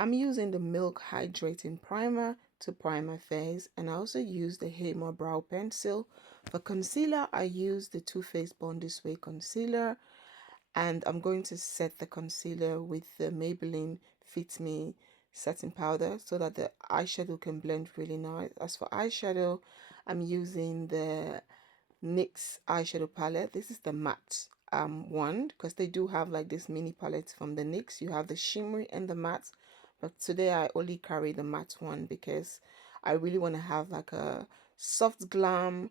I'm using the Milk Hydrating Primer to prime my face, and I also use the Hema Brow Pencil. For concealer, I use the Too Faced Born This Way concealer, and I'm going to set the concealer with the Maybelline Fit Me setting powder so that the eyeshadow can blend really nice. As for eyeshadow, I'm using the NYX eyeshadow palette. This is the matte one, because they do have like this mini palette from the NYX. You have the shimmery and the matte, but today I only carry the matte one because I really want to have like a soft glam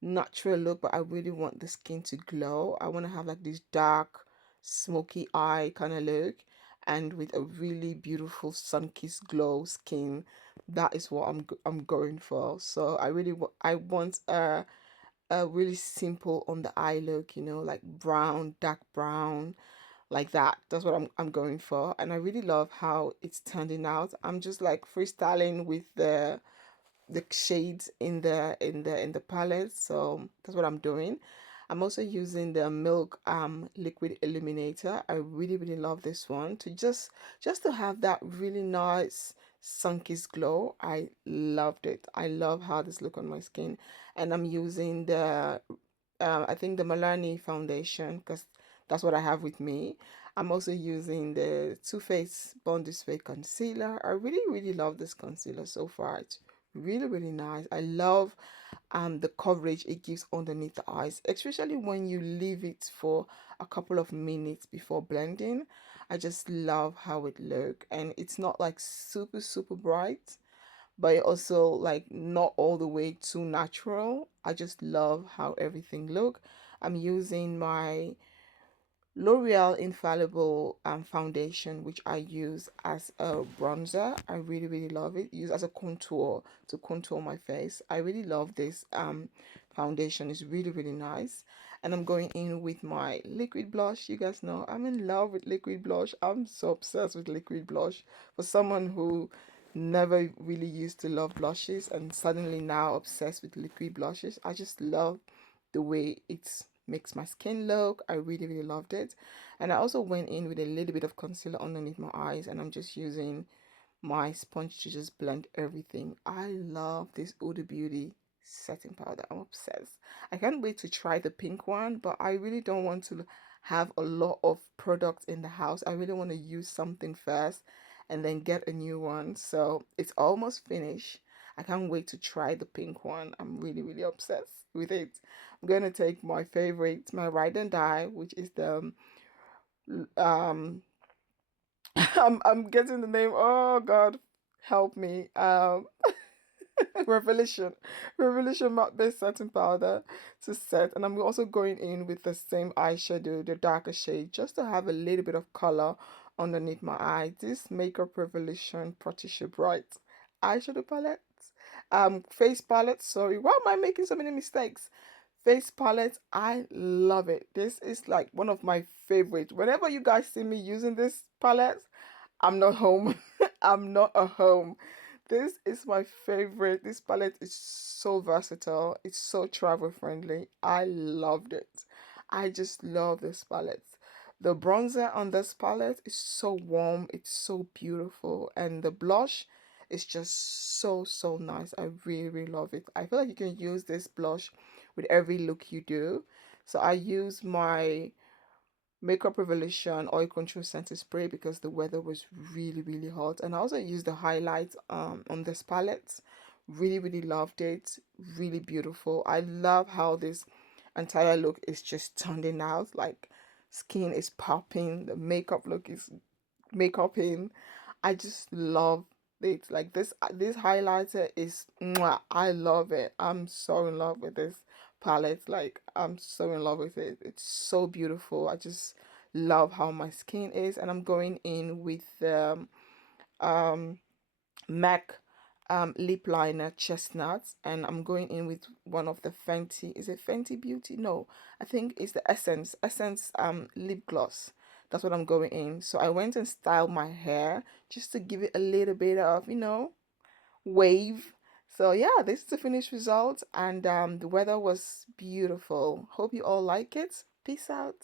natural look, but I really want the skin to glow. I want to have like this dark smoky eye kind of look, and with a really beautiful sun-kissed glow skin. That is what I'm going for. So I want a really simple on the eye look, you know, like brown, dark brown, like that. That's what I'm going for, and I really love how it's turning out. I'm just like freestyling with the shades in the palette, so that's what I'm doing. I'm also using the Milk liquid illuminator. I really love this one to just to have that really nice sun-kissed glow. I loved it. I love how this look on my skin, and I'm using the I think the Milani foundation because that's what I have with me. I'm also using the Too Faced Born This Way concealer. I really love this concealer so far. It's really nice. I love the coverage it gives underneath the eyes, especially when you leave it for a couple of minutes before blending. I just love how it looks, and it's not like super bright, but it also like not all the way too natural. I just love how everything look. I'm using my L'Oreal Infallible foundation, which I use as a bronzer. I really love it. Use as a contour to contour my face. I really love this foundation. It's really nice. And I'm going in with my liquid blush. You guys know I'm in love with liquid blush. I'm so obsessed with liquid blush. For someone who never really used to love blushes and suddenly now obsessed with liquid blushes, I just love the way it's makes my skin look. I really loved it. And I also went in with a little bit of concealer underneath my eyes, and I'm just using my sponge to just blend everything. I love this Huda Beauty setting powder. I'm obsessed. I can't wait to try the pink one, but I really don't want to have a lot of products in the house. I really want to use something first and then get a new one. So it's almost finished. I can't wait to try the pink one. I'm really obsessed with it. I'm going to take my favorite, my ride and die, which is the I'm getting the name. Oh God, help me. Revelation matte base setting powder to set, and I'm also going in with the same eyeshadow, the darker shade, just to have a little bit of color underneath my eye. This Makeup Revolution Patricia Bright eyeshadow palette, face palette, sorry, why am I making so many mistakes? Face palette, I love it. This is like one of my favorites. Whenever you guys see me using this palette, I'm not home. I'm not at home. This is my favorite. This palette is so versatile. It's so travel friendly. I loved it. I just love this palette. The bronzer on this palette is so warm. It's so beautiful. And the blush is just so nice. I really love it. I feel like you can use this blush with every look you do. So I use my Makeup Revolution oil control center spray because the weather was really hot, and I also used the highlight on this palette. Really loved it. Really beautiful. I love how this entire look is just turning out, like skin is popping, the makeup look is makeup in. I just love it. Like this highlighter is mwah, I love it. I'm so in love with this palette. Like I'm so in love with it. It's so beautiful. I just love how my skin is, and I'm going in with the MAC lip liner Chestnut, and I'm going in with one of the Fenty, is it Fenty Beauty? No, I think it's the Essence lip gloss. That's what I'm going in. So I went and styled my hair just to give it a little bit of, you know, wave. So yeah, this is the finished result, and the weather was beautiful. Hope you all like it. Peace out.